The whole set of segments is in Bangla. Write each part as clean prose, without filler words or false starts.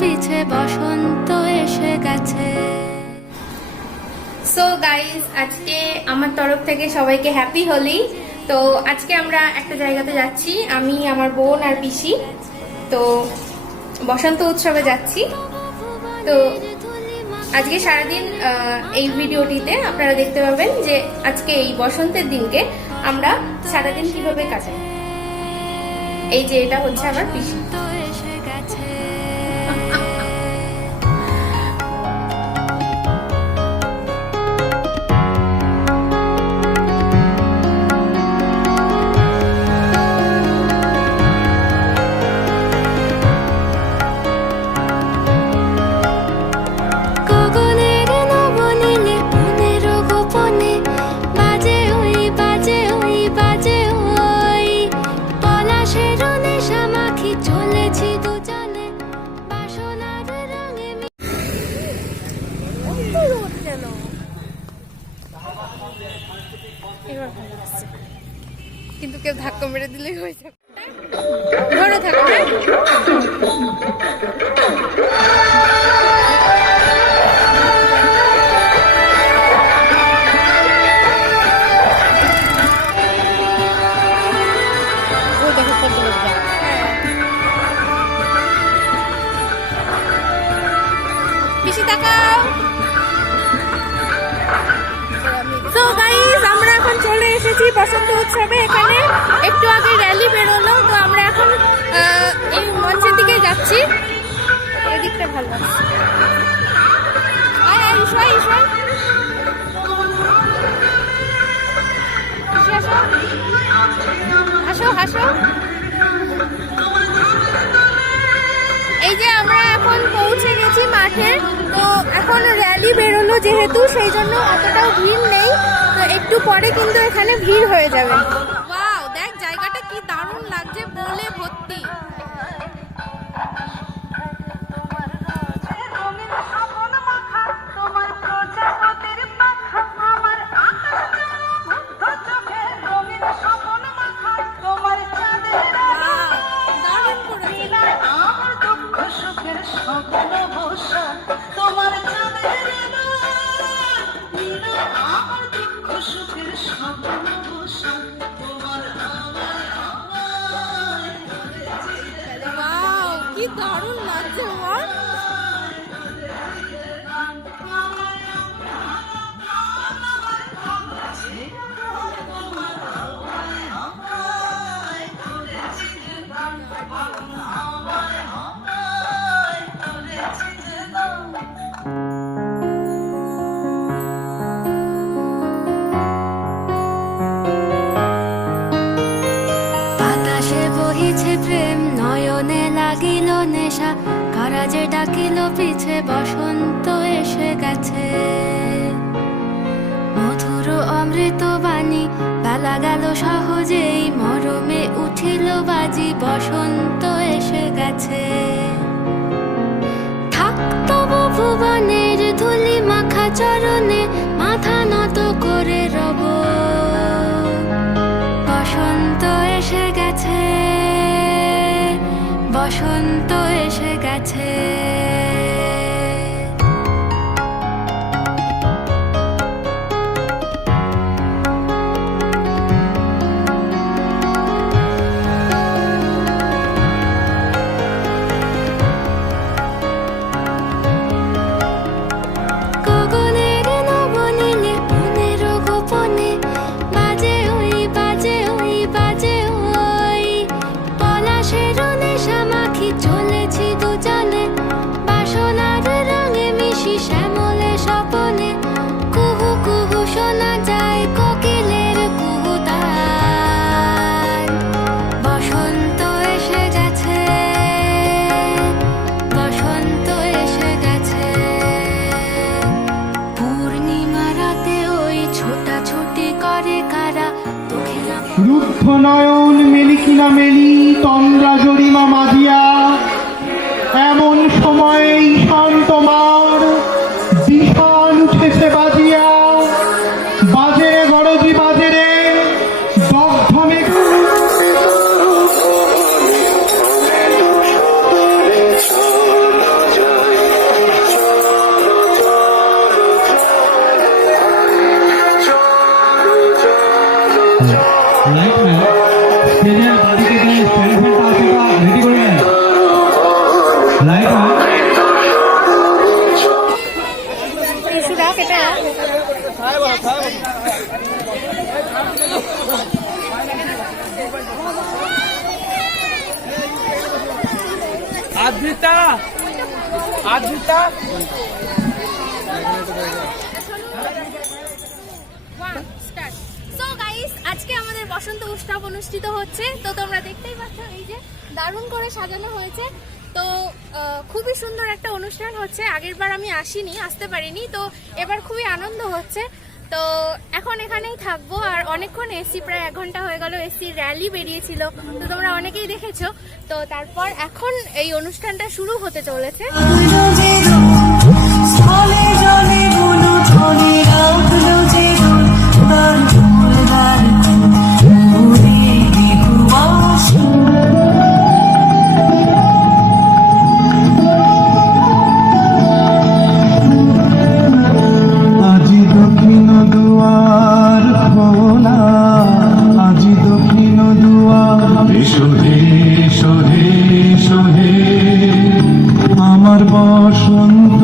পিছে বসন্ত এসে গেছে। সো গাইজ, আজকে আমার তরফ থেকে সবাইকে হ্যাপি হোলি। তো আজকে আমরা একটা জায়গাতে যাচ্ছি, আমি, আমার বোন আর পিসি। তো বসন্ত উৎসবে যাচ্ছি। তো আজকে সারাদিন এই ভিডিওটিতে আপনারা দেখতে পাবেন যে আজকে এই বসন্তের দিনকে আমরা সারাদিন কিভাবে কাটাই। এই যে এটা হচ্ছে আমার পিসি। কিন্তু কেউ ধাক্কা মেরে দিলেই হয়ে যাবে। ঘরে থাকবে। পিসি তাকাও। তো গাইস, আমরা এখন চলে এসেছি বসন্ত উৎসবে। এখানে একটু আগে র্যালি বেরোলো, তো আমরা এখন এই মঞ্চের দিকে যাচ্ছি। এদিকটা ভালো লাগছে। হাসো হাসো। এই যে আমরা এখন পৌঁছে গেছি মাঠে। তো এখন র্যালি বেরোলো যেহেতু, সেই জন্য অতটাও ভিড় নেই। তো একটু পরে কিন্তু এখানে ভিড় হয়ে যাবে। ওয়াও, দেখ জায়গাটা কি দারুণ লাগছে, বলে ভর্তি। কি দারুণ লাগছে আমার। বাতাসে বহিছে প্রেম, নয়নে লাগিল নেশা, কারাজে ডাকিল পিছে বসন্ত এসে গেছে। মধুর অমৃত বাণী, বেলা গেল সহজেই, মরমে উঠিল বাজি, বসন্ত এসে গেছে। থাকত ভুবনের ধুলি মাখা চরণে, মাথা নত করে রব, বসন্ত এসে গেছে, বসন্ত এসে গেছে। রুদ্ধ নয়ন মেলি কিনা মেলি, তন্দ্রা জরিমা মাঝিয়া, এমন সময়েই শান্ত মার বিষাণ উঠেছে বাজিয়া। বাজে গরজি বাজে রে, দগ্ধ মেঘ আদ্রিতা আদ্রিতা সো গাইস, আজকে আমাদের বসন্ত উৎসব অনুষ্ঠিত হচ্ছে। তো তোমরা দেখতেই পাচ্ছ, এই যে দারুণ করে সাজানো হয়েছে। তো খুবই সুন্দর একটা অনুষ্ঠান হচ্ছে। আগের বার আমি আসতে পারিনি, তো এবার খুবই আনন্দ হচ্ছে। তো এখন এখানেই থাকবো, আর অনেকক্ষণ এসি, প্রায় 1 ঘন্টা হয়ে গেল। এসি র্যালি বেরিয়েছিল, তো তোমরা অনেকেই দেখেছো। তো তারপর এখন এই অনুষ্ঠানটা শুরু হতে চলেছে। আজি দক্ষিণ দুয়ার খোলা, আজি দক্ষিণ দুয়ার, এসো হে এসো হে এসো হে আমার বসন্ত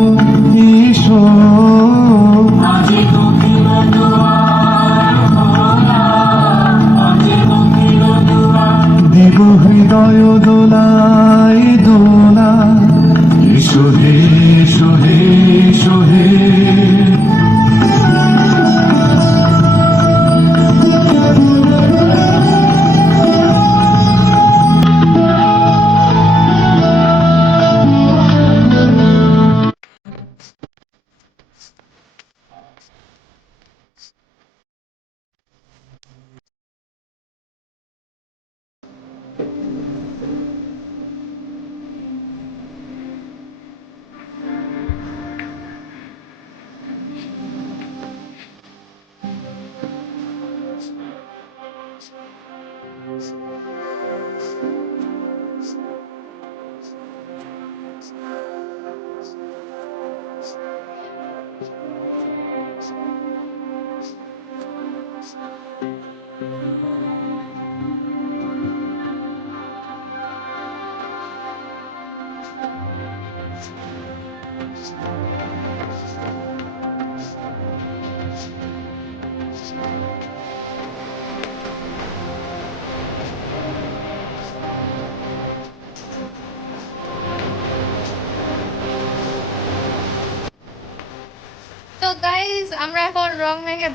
এসো। আজি দক্ষিণ দুয়ার খোলা, আজি দক্ষিণ দুয়ার, দেব হৃদয় দোলায় দোলা, এসো হে এসো হে এসো হে। তো গাইজ, আমরা এখন রং মেখে